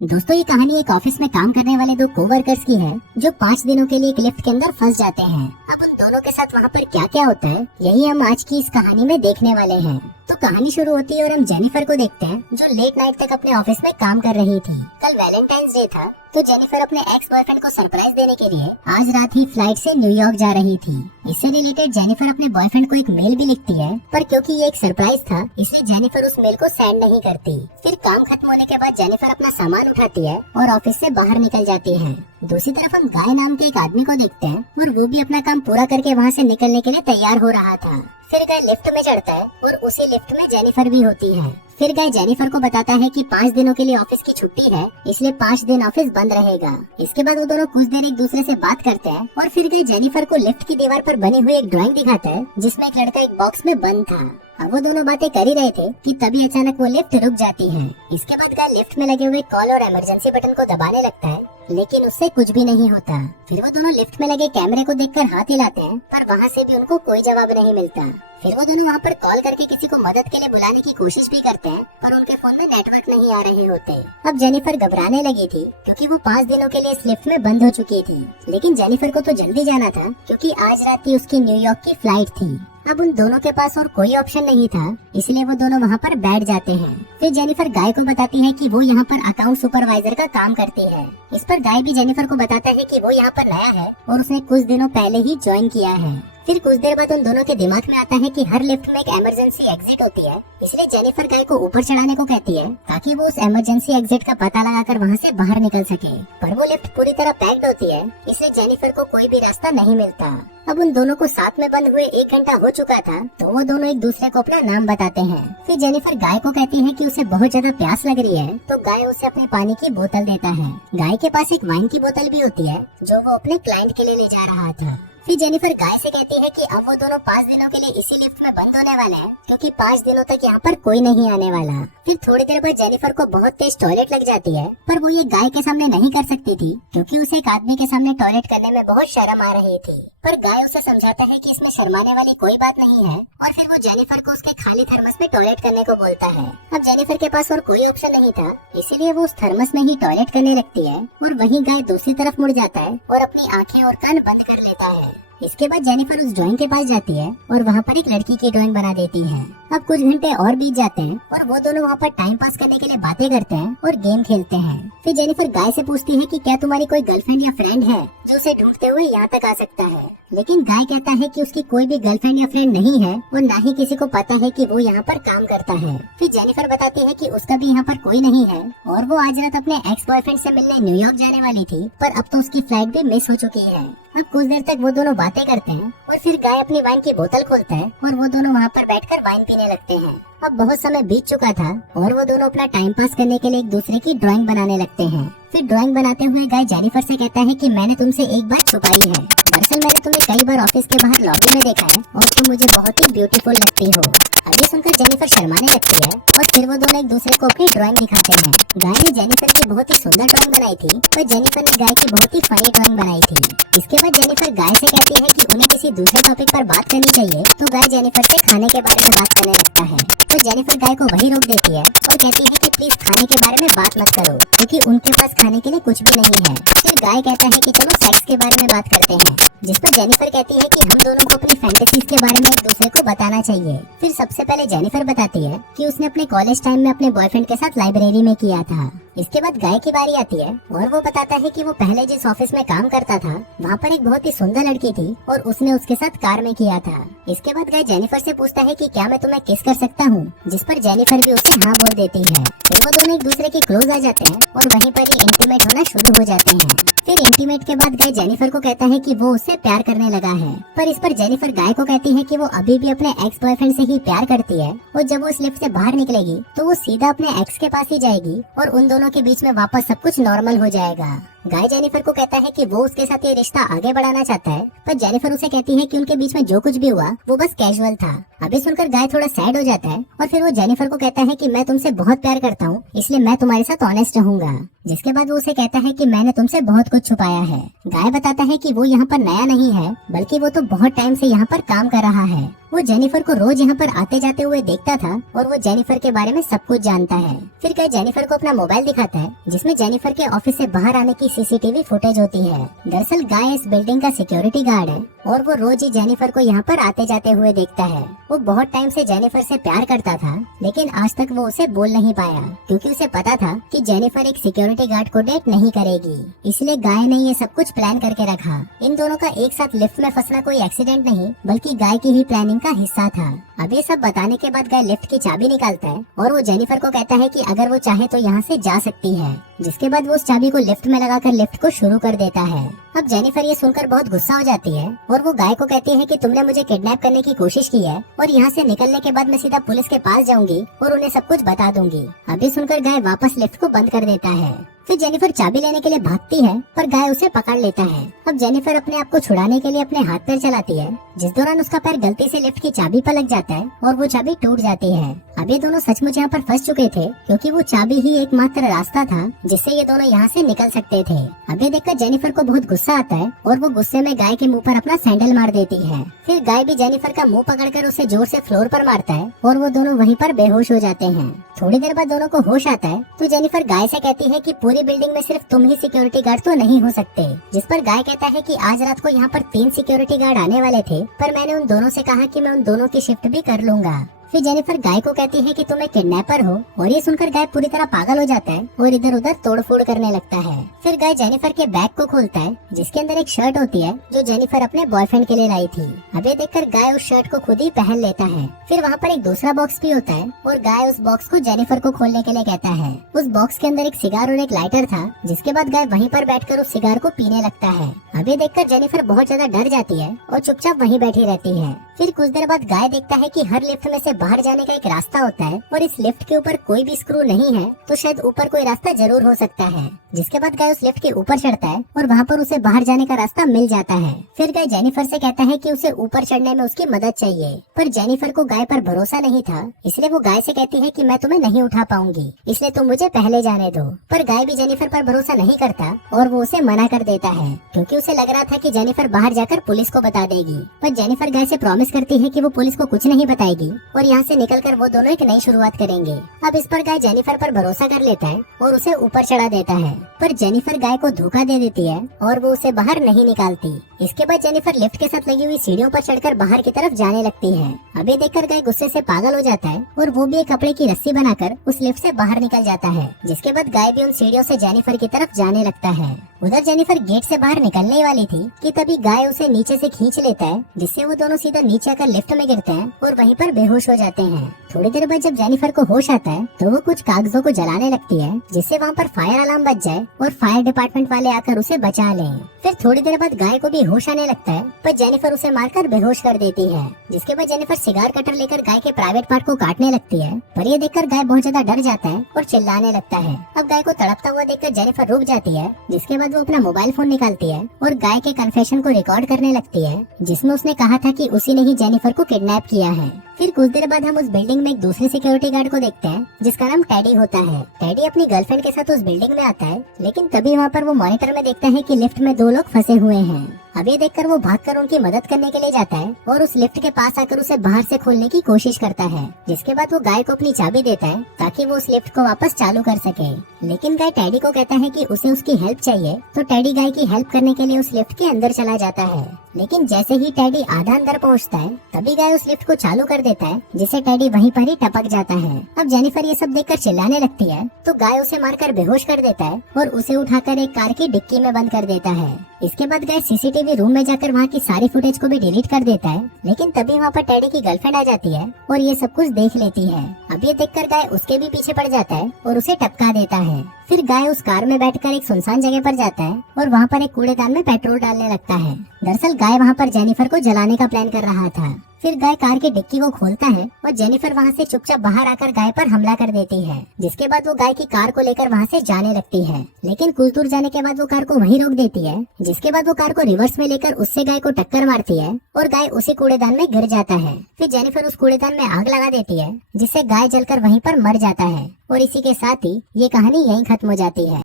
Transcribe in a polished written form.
दोस्तों ये कहानी एक ऑफिस में काम करने वाले दो कोवर्कर्स की है जो 5 दिनों के लिए एक लिफ्ट के अंदर फंस जाते हैं। अब उन दोनों के साथ वहाँ पर क्या क्या होता है यही हम आज की इस कहानी में देखने वाले हैं। तो कहानी शुरू होती है और हम जेनिफर को देखते हैं जो लेट नाइट तक अपने ऑफिस में काम कर रही थी। कल वैलेंटाइंस डे था तो जेनिफर अपने एक्स बॉयफ्रेंड को सरप्राइज देने के लिए आज रात ही फ्लाइट से न्यूयॉर्क जा रही थी। इससे रिलेटेड जेनिफर अपने बॉयफ्रेंड को एक मेल भी लिखती है, पर क्योंकि ये एक सरप्राइज था इसलिए जेनिफर उस मेल को सेंड नहीं करती। फिर काम खत्म होने के बाद जेनिफर अपना सामान उठाती है और ऑफिस से बाहर निकल जाती है। दूसरी तरफ हम गाय नाम के एक आदमी को देखते हैं और वो भी अपना काम पूरा करके वहाँ से निकलने के लिए तैयार हो रहा था। फिर गाय लिफ्ट में चढ़ता है और उसी लिफ्ट में जेनिफर भी होती है। फिर गाय जेनिफर को बताता है कि 5 दिनों के लिए ऑफिस की छुट्टी है इसलिए 5 दिन ऑफिस बंद रहेगा। इसके बाद वो दोनों कुछ देर एक दूसरे से बात करते हैं और फिर गाय जेनिफर को लिफ्ट की दीवार पर बनी हुई एक ड्राइंग दिखाता है जिसमें एक लड़का एक बॉक्स में बंद था। अब वो दोनों बातें कर ही रहे थे कि तभी अचानक वो लिफ्ट रुक जाती है। इसके बाद गाय लिफ्ट में लगे हुए कॉल और इमरजेंसी बटन को दबाने लगता है लेकिन उससे कुछ भी नहीं होता। फिर वो दोनों लिफ्ट में लगे कैमरे को देखकर हाथ हिलाते हैं पर वहाँ से भी उनको कोई जवाब नहीं मिलता। फिर वो दोनों वहाँ पर कॉल करके किसी को मदद के लिए बुलाने की कोशिश भी करते हैं पर उनके फोन में नेटवर्क नहीं आ रहे होते। अब जेनिफर घबराने लगी थी क्योंकि वो 5 दिनों के लिए इस लिफ्ट में बंद हो चुकी थी, लेकिन जेनिफर को तो जल्दी जाना था क्योंकि आज रात की उसकी न्यूयॉर्क की फ्लाइट थी। अब उन दोनों के पास और कोई ऑप्शन नहीं था इसलिए वो दोनों वहाँ पर बैठ जाते हैं। फिर जेनिफर गाय को बताती है कि वो यहाँ पर अकाउंट सुपरवाइजर का काम करती है। इस पर गाय भी जेनिफर को बताता है कि वो यहाँ पर नया है और उसने कुछ दिनों पहले ही ज्वाइन किया है। फिर कुछ देर बाद उन दोनों के दिमाग में आता है कि हर लिफ्ट में एक इमरजेंसी एग्जिट होती है, इसलिए जेनिफर गाय को ऊपर चढ़ाने को कहती है ताकि वो उस इमरजेंसी एग्जिट का पता लगाकर वहाँ से बाहर निकल सके। पर वो लिफ्ट पूरी तरह पैक्ड होती है इसलिए जेनिफर को कोई भी रास्ता नहीं मिलता। अब उन दोनों को साथ में बंद हुए 1 घंटा हो चुका था तो वो दोनों एक दूसरे को अपना नाम बताते हैं। फिर जेनिफर गाय को कहती है कि उसे बहुत ज्यादा प्यास लग रही है तो गाय उसे अपने पानी की बोतल देता है। गाय के पास एक वाइन की बोतल भी होती है जो वो अपने क्लाइंट के लिए ले जा रहा था। फिर जेनिफर गाय से कहती है कि अब वो दोनों 5 दिनों के लिए इसी लिफ्ट में बंद होने वाले हैं क्योंकि 5 दिनों तक यहाँ पर कोई नहीं आने वाला। फिर थोड़ी देर बाद जेनिफर को बहुत तेज टॉयलेट लग जाती है पर वो ये गाय के सामने नहीं कर सकती थी क्योंकि उसे एक आदमी के सामने टॉयलेट करने में बहुत शर्म आ रही थी। पर गाय उसे समझाता है कि इसमें शर्माने वाली कोई बात नहीं है और फिर वो जेनिफर को उसके खाली थर्मस में टॉयलेट करने को बोलता है। अब जेनिफर के पास और कोई ऑप्शन नहीं था इसीलिए वो उस थर्मस में ही टॉयलेट करने लगती है और वहीं गाय दूसरी तरफ मुड़ जाता है और अपनी आंखें और कान बंद कर लेता है। इसके बाद जेनिफर उस ड्राइंग के पास जाती है और वहाँ पर एक लड़की की ड्राइंग बना देती है। अब कुछ घंटे और बीत जाते हैं और वो दोनों वहाँ पर टाइम पास करने के लिए बातें करते हैं और गेम खेलते हैं। फिर जेनिफर गाय से पूछती है कि क्या तुम्हारी कोई गर्लफ्रेंड या फ्रेंड है जो उसे ढूंढते हुए यहाँ तक आ सकता है, लेकिन गाय कहता है कि उसकी कोई भी गर्लफ्रेंड या फ्रेंड नहीं है और न ही किसी को पता है कि वो यहाँ पर काम करता है। फिर जेनिफर बताती है कि उसका भी यहाँ पर कोई नहीं है और वो आज रात अपने एक्स बॉयफ्रेंड से मिलने न्यूयॉर्क जाने वाली थी पर अब तो उसकी फ्लाइट भी मिस हो चुकी है। अब कुछ देर तक वो दोनों बातें करते हैं और फिर गाय अपनी वाइन की बोतल खोलता है और वो दोनों वहाँ पर बैठकर वाइन पीने लगते हैं। अब बहुत समय बीत चुका था और वो दोनों अपना टाइम पास करने के लिए एक दूसरे की ड्राइंग बनाने लगते हैं। फिर ड्राइंग बनाते हुए गाय जेनिफर से कहता है कि मैंने तुमसे एक बात छुपाई है। दरअसल मैंने तुम्हें कई बार ऑफिस के बाहर लॉबी में देखा है और तुम मुझे बहुत ही ब्यूटीफुल लगती हो। अभी सुनकर जेनिफर शर्माने लगती है और फिर वो दोनों एक दूसरे को अपनी ड्राइंग दिखाते हैं। गाय ने जेनिफर की बहुत ही सुंदर ड्राइंग बनाई थी पर जेनिफर ने गाय की बहुत ही फनी ड्राइंग बनाई थी। इसके बाद जेनिफर गाय से कहती है कि उन्हें किसी दूसरे टॉपिक पर बात करनी चाहिए तो गाय जेनिफर से खाने के बारे में बात करने लगता है। तो जेनिफर गाय को वही रोक देती है और कहती है कि प्लीज खाने के बारे में बात मत करो क्योंकि उनके पास खाने के लिए कुछ भी नहीं है। फिर गाय कहता है कि चलो सेक्स के बारे में बात करते हैं, जिस पर जेनिफर कहती है कि हम दोनों को अपनी फैंटेसीज के बारे में एक दूसरे को बताना चाहिए। फिर सबसे पहले जेनिफर बताती है कि उसने अपने कॉलेज टाइम में अपने बॉयफ्रेंड के साथ लाइब्रेरी में किया था। इसके बाद गाय की बारी आती है और वो बताता है कि वो पहले जिस ऑफिस में काम करता था वहाँ पर एक बहुत ही सुंदर लड़की थी और उसने उसके साथ कार में किया था। इसके बाद गाय जेनिफर से पूछता है कि क्या मैं तुम्हें किस कर सकता हूँ, जिस पर जेनिफर भी उसे हाँ बोल देती है। फिर वो दोनों एक दूसरे के क्लोज आ जाते हैं और वहीं पर ही इंटीमेट होना शुरू हो जाते हैं। फिर इंटीमेट के बाद गाय जेनिफर को कहता है कि वो उससे प्यार करने लगा है, पर इस पर जेनिफर गाय को कहती है कि वो अभी भी अपने एक्स बॉयफ्रेंड से ही प्यार करती है और जब वो इस लिफ्ट से बाहर निकलेगी तो वो सीधा अपने एक्स के पास ही जाएगी और उन दोनों के बीच में वापस सब कुछ नॉर्मल हो जाएगा। गाय जेनिफर को कहता है कि वो उसके साथ ये रिश्ता आगे बढ़ाना चाहता है पर जेनिफर उसे कहती है कि उनके बीच में जो कुछ भी हुआ वो बस कैजुअल था। अभी सुनकर गाय थोड़ा सैड हो जाता है और फिर वो जेनिफर को कहता है कि मैं तुमसे बहुत प्यार करता हूँ इसलिए मैं तुम्हारे साथ ऑनेस्ट रहूंगा। जिसके बाद वो उसे कहता है कि मैंने तुमसे बहुत कुछ छुपाया है। गाय बताता है कि वो यहाँ पर नया नहीं है, बल्कि वो तो बहुत टाइम से यहाँ पर काम कर रहा है। वो जेनिफर को रोज यहाँ पर आते जाते हुए देखता था और वो जेनिफर के बारे में सब कुछ जानता है। फिर गाय जेनिफर को अपना मोबाइल दिखाता है, जिसमें जेनिफर के ऑफिस से बाहर आने की सीसीटीवी फुटेज होती है। दरअसल गाय इस बिल्डिंग का सिक्योरिटी गार्ड है और वो रोज ही जेनिफर को यहाँ पर आते जाते हुए देखता है। वो बहुत टाइम से जेनिफर से प्यार करता था, लेकिन आज तक वो उसे बोल नहीं पाया, क्योंकि उसे पता था कि जेनिफर एक सिक्योरिटी गार्ड को डेट नहीं करेगी। इसलिए गाय ने ये सब कुछ प्लान करके रखा। इन दोनों का एक साथ लिफ्ट में फंसना कोई एक्सीडेंट नहीं, बल्कि गाय की ही प्लानिंग का हिस्सा था। अब ये सब बताने के बाद गाय लिफ्ट की चाबी निकालता है और वो जेनिफर को कहता है कि अगर वो चाहे तो यहाँ से जा सकती है। जिसके बाद वो उस चाबी को लिफ्ट में लगाकर लिफ्ट को शुरू कर देता है। अब जेनिफर ये सुनकर बहुत गुस्सा हो जाती है और वो गाय को कहती है कि तुमने मुझे किडनैप करने की कोशिश की है और यहाँ से निकलने के बाद मैं सीधा पुलिस के पास जाऊंगी और उन्हें सब कुछ बता दूंगी। अभी सुनकर गाय वापस लिफ्ट को बंद कर देता है। फिर जेनिफर चाबी लेने के लिए भागती है, पर गाय उसे पकड़ लेता है। अब जेनिफर अपने आप को छुड़ाने के लिए अपने हाथ पैर चलाती है, जिस दौरान उसका पैर गलती से लिफ्ट की चाबी पर लग जाता है और वो चाबी टूट जाती है। अब ये दोनों सचमुच यहाँ पर फंस चुके थे, क्योंकि वो चाबी ही एकमात्र रास्ता था जिससे ये दोनों यहाँ से निकल सकते थे। अब ये देखकर जेनिफर को बहुत गुस्सा आता है और वो गुस्से में गाय के मुंह पर अपना सैंडल मार देती है। फिर गाय भी जेनिफर का मुंह पकड़कर उसे जोर से फ्लोर पर मारता है और वो दोनों वहीं पर बेहोश हो जाते हैं। थोड़ी देर बाद दोनों को होश आता है तो जेनिफर गाय से कहती है कि पूरी बिल्डिंग में सिर्फ तुम ही सिक्योरिटी गार्ड तो नहीं हो सकते। जिस पर गाय कहता है कि आज रात को यहाँ पर 3 सिक्योरिटी गार्ड आने वाले थे, पर मैंने उन दोनों से कहा कि मैं उन दोनों की शिफ्ट भी कर लूंगा। फिर जेनिफर गाय को कहती है कि तुम एक किडनैपर हो, और ये सुनकर गाय पूरी तरह पागल हो जाता है और इधर उधर तोड़फोड़ करने लगता है। फिर गाय जेनिफर के बैग को खोलता है, जिसके अंदर एक शर्ट होती है जो जेनिफर अपने बॉयफ्रेंड के लिए लाई थी। अब ये देखकर गाय उस शर्ट को खुद ही पहन लेता है। फिर वहाँ पर एक दूसरा बॉक्स भी होता है और गाय उस बॉक्स को जेनिफर को खोलने के लिए कहता है। उस बॉक्स के अंदर एक सिगार और एक लाइटर था, जिसके बाद गाय वहीं पर बैठकर उस सिगार को पीने लगता है। अब ये देखकर जेनिफर बहुत ज्यादा डर जाती है और चुपचाप वहीं बैठी रहती है। फिर कुछ देर बाद गाय देखता है कि हर लिफ्ट में से बाहर जाने का एक रास्ता होता है और इस लिफ्ट के ऊपर कोई भी स्क्रू नहीं है, तो शायद ऊपर कोई रास्ता जरूर हो सकता है। जिसके बाद गाय उस लिफ्ट के ऊपर चढ़ता है और वहाँ पर उसे बाहर जाने का रास्ता मिल जाता है। फिर गाय जेनिफर से कहता है कि उसे ऊपर चढ़ने में उसकी मदद चाहिए, पर जेनिफर को गाय पर भरोसा नहीं था, इसलिए वो गाय से कहती है कि मैं तुम्हें नहीं उठा पाऊंगी, इसलिए तुम मुझे पहले जाने दो। पर गाय भी जेनिफर पर भरोसा नहीं करता और वो उसे मना कर देता है, क्योंकि उसे लग रहा था कि जेनिफर बाहर जाकर पुलिस को बता देगी। पर जेनिफर गाय से प्रॉमिस करती है कि वो पुलिस को कुछ नहीं बताएगी और यहाँ से निकलकर वो दोनों एक नई शुरुआत करेंगे। अब इस पर गाय जेनिफर पर भरोसा कर लेता है और उसे ऊपर चढ़ा देता है, पर जेनिफर गाय को धोखा दे देती है और वो उसे बाहर नहीं निकालती। इसके बाद जेनिफर लिफ्ट के साथ लगी हुई सीढ़ियों पर चढ़कर बाहर की तरफ जाने लगती है। अब ये देखकर गाय गुस्से से पागल हो जाता है और वो भी एक कपड़े की रस्सी बनाकर उस लिफ्ट से बाहर निकल जाता है। जिसके बाद गाय भी उन सीढ़ियों से जेनिफर की तरफ जाने लगता है। उधर जेनिफर गेट से बाहर निकलने वाली थी कि तभी गाय उसे नीचे से खींच लेता है, जिससे वो दोनों सीधा नीचे आकर लिफ्ट में गिरते हैं और वहीं पर बेहोश हो जाते हैं। थोड़ी देर बाद जब जेनिफर को होश आता है तो वो कुछ कागजों को जलाने लगती है, जिससे वहाँ पर फायर अलार्म बज जाए और फायर डिपार्टमेंट वाले आकर उसे बचा लें। फिर थोड़ी देर बाद गाय को भी होश आने लगता है, पर जेनिफर उसे मारकर बेहोश कर देती है। जिसके बाद जेनिफर सिगार कटर लेकर गाय के प्राइवेट पार्ट को काटने लगती है, पर ये देखकर गाय बहुत ज्यादा डर जाता है और चिल्लाने लगता है। अब गाय को तड़पता हुआ देखकर जेनिफर रुक जाती है, जिसके बाद वो अपना मोबाइल फोन निकालती है और गाय के कन्फेशन को रिकॉर्ड करने लगती है, जिसमें उसने कहा था कि उसी ने ही जेनिफर को किडनैप किया है। फिर कुछ देर बाद हम उस बिल्डिंग में एक दूसरे सिक्योरिटी गार्ड को देखते हैं, जिसका नाम टेडी होता है। टेडी अपनी गर्लफ्रेंड के साथ उस बिल्डिंग में आता है, लेकिन तभी वहाँ पर वो मॉनिटर में देखता है कि लिफ्ट में 2 लोग फंसे हुए हैं। अब ये देखकर वो भागकर उनकी मदद करने के लिए जाता है और उस लिफ्ट के पास आकर उसे बाहर से खोलने की कोशिश करता है। जिसके बाद वो गाय को अपनी चाबी देता है ताकि वो उस लिफ्ट को वापस चालू कर सके। लेकिन गाय टेडी को कहता है कि उसे उसकी हेल्प चाहिए, तो टेडी गाय की हेल्प करने के लिए उस लिफ्ट के अंदर चला जाता है। लेकिन जैसे ही टेडी आधा अंदर पहुंचता है, तभी गाय उस लिफ्ट को चालू कर देता है, जिससे टेडी वहीं पर ही टपक जाता है। अब जेनिफर ये सब देखकर चिल्लाने लगती है, तो गाय उसे मारकर बेहोश कर देता है और उसे उठाकर एक कार की डिक्की में बंद कर देता है। इसके बाद गाय सीसीटीवी रूम में जाकर वहाँ की सारी फुटेज को भी डिलीट कर देता है, लेकिन तभी वहाँ पर टेडी की गर्लफ्रेंड आ जाती है और ये सब कुछ देख लेती है। अब ये देखकर गाय उसके भी पीछे पड़ जाता है और उसे टपका देता है। फिर गाय उस कार में बैठकर एक सुनसान जगह पर जाता है और वहाँ पर एक कूड़ेदान में पेट्रोल डालने लगता है। दरअसल गाय वहाँ पर जेनिफर को जलाने का प्लान कर रहा था। फिर गाय कार की डिक्की को खोलता है और जेनिफर वहाँ से चुपचाप बाहर आकर गाय पर हमला कर देती है। जिसके बाद वो गाय की कार को लेकर वहाँ से जाने लगती है, लेकिन कुछ दूर जाने के बाद वो कार को वहीं रोक देती है। जिसके बाद वो कार को रिवर्स में लेकर उससे गाय को टक्कर मारती है और गाय उसी कूड़ेदान में गिर जाता है। फिर जेनिफर उस कूड़ेदान में आग लगा देती है, जिससे गाय जलकर वहीं पर मर जाता है। और इसी के साथ ही ये कहानी यहीं खत्म हो जाती है।